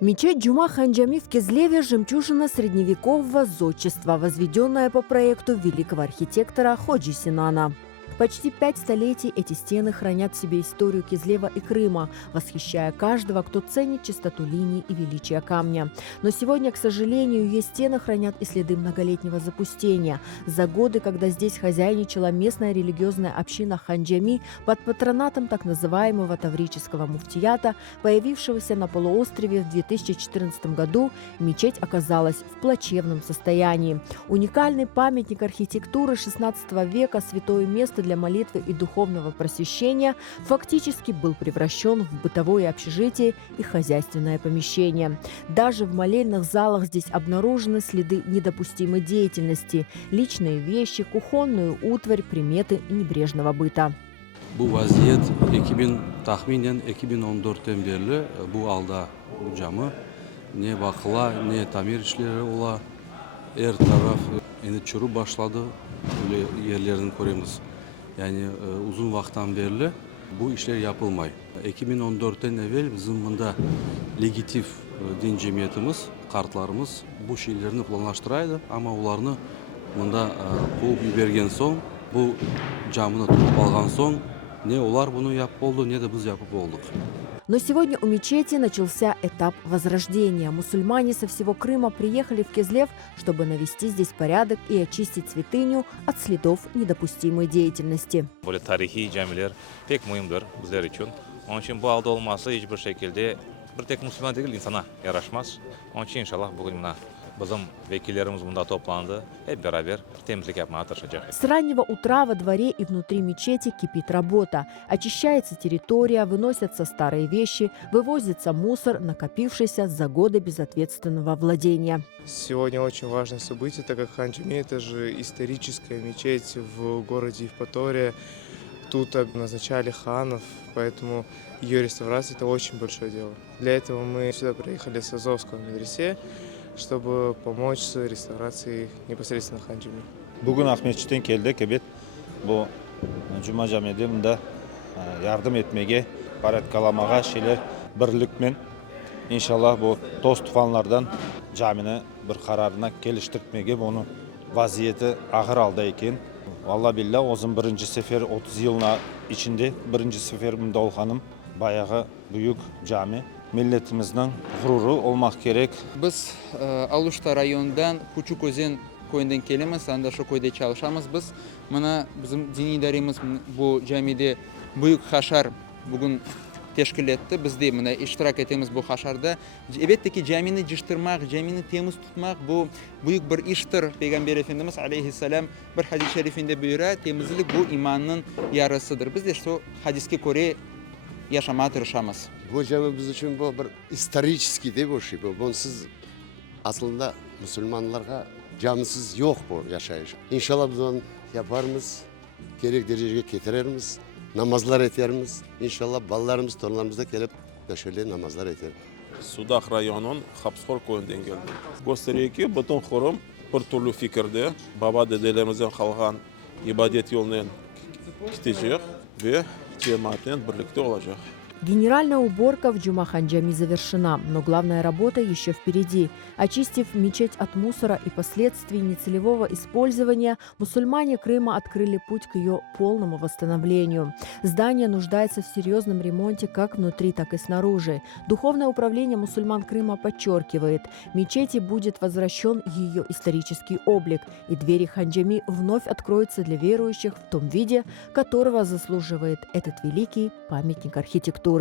Мечеть Джума Ханджами в Кизлеве – жемчужина средневекового зодчества, возведенная по проекту великого архитектора Ходжи Синана. Почти 5 столетий эти стены хранят в себе историю Кизлева и Крыма, восхищая каждого, кто ценит чистоту линий и величие камня. Но сегодня, к сожалению, ее стены хранят и следы многолетнего запустения. За годы, когда здесь хозяйничала местная религиозная община Ханджами под патронатом так называемого таврического муфтията, появившегося на полуострове в 2014 году, мечеть оказалась в плачевном состоянии. Уникальный памятник архитектуры XVI века, святое место для молитвы и духовного просвещения, фактически был превращен в бытовое общежитие и хозяйственное помещение. Даже в молельных залах здесь обнаружены следы недопустимой деятельности, личные вещи, кухонную утварь, приметы небрежного быта. Bu vaziyet 2014'ten beri bu alda bu camı ne bakıla ne tamir işleri ola her taraf çürü başladı böyle yerlerini koyuyoruz. Yani uzun vakitten beri bu işler yapılmay. 2014'ten evvel bizim bunda legitif din cemiyetimiz, kartlarımız bu şeylerini planlaştıraydı ama onlarını bunda kovup yübergen son bu camını tutup algan son ne olar bunu yapıp oldu ne de biz yapıp olduk. Но сегодня у мечети начался этап возрождения. Мусульмане со всего Крыма приехали в Кизлев, чтобы навести здесь порядок и очистить святыню от следов недопустимой деятельности. Böyle tarihi camiler pek mühimdir bizler için. Onun için bu alda olması hiçbir şekilde bir tek Müslüman değil insana yaraşmaz. Onun için inşallah bugün bizim vekillerimiz bunda toplandı. Hep beraber temizlik yapmaya çalışacak. С раннего утра во дворе и внутри мечети кипит работа. Очищается территория, выносятся старые вещи, вывозится мусор, накопившийся за годы безответственного владения. Сегодня очень важное событие, так как Ханджами – это же историческая мечеть в городе Евпатория. Тут назначали ханов, поэтому ее реставрация – это очень большое дело. Для этого мы сюда приехали с Азовского медресе, чтобы помочь с реставрацией непосредственно Ханджами. Bugün Ahmetçik'ten geldik. Evet, bu Cuma Camii'de bunda yardım etmeye, baratkalamağa şeyler birlikmen. İnşallah bu toz tufanlardan camini bir kararına geliştirmeye bunu vaziyeti ağır aldı eken. Vallahi billah o'zim birinchi sefer 30 yılına içinde birinchi seferimde olganım bayağı büyük cami. Milletimizden gururu olmak gerek. Biz Aluşta rayonundan Küçük Özen koyundan kelimiz, anda şu koyda çalışamız biz. Mana bizim dini idaremiz bu camide büyük haşar bugün teşkil etti. Biz de mana iştirak ettiğimiz bu haşarda. Elbette ki camini cıştırmak, camini temiz tutmak bu büyük bir iştir. Peygamber Efendimiz aleyhisselam bir hadis-i şerifinde buyuruyor, temizlik bu imanın yarısıdır. Biz de şu hadiske göre yaşamaya tırışamız. Bu cami biz için bu bir исторический de bu şey. Bunsuz aslında Müslümanlara camisiz yok bu yaşayış. İnşallah biz onu yaparız, gerek dereceye getiririz, namazlar eterimiz. İnşallah ballarımız, torunlarımız da gelip şöyle namazlar eter. Sudak rayonun Hapskor köyünden geldim. Gösteriyor ki bütün xorum bir türlü fikirde baba dedelerimizden kalgan ibadet yolundan gidecek ve cemaatle birlikte olacak. Генеральная уборка в Джума Ханджами завершена, но главная работа еще впереди. Очистив мечеть от мусора и последствий нецелевого использования, мусульмане Крыма открыли путь к ее полному восстановлению. Здание нуждается в серьезном ремонте как внутри, так и снаружи. Духовное управление мусульман Крыма подчеркивает, мечети будет возвращен ее исторический облик, и двери Ханджами вновь откроются для верующих в том виде, которого заслуживает этот великий памятник архитектуры.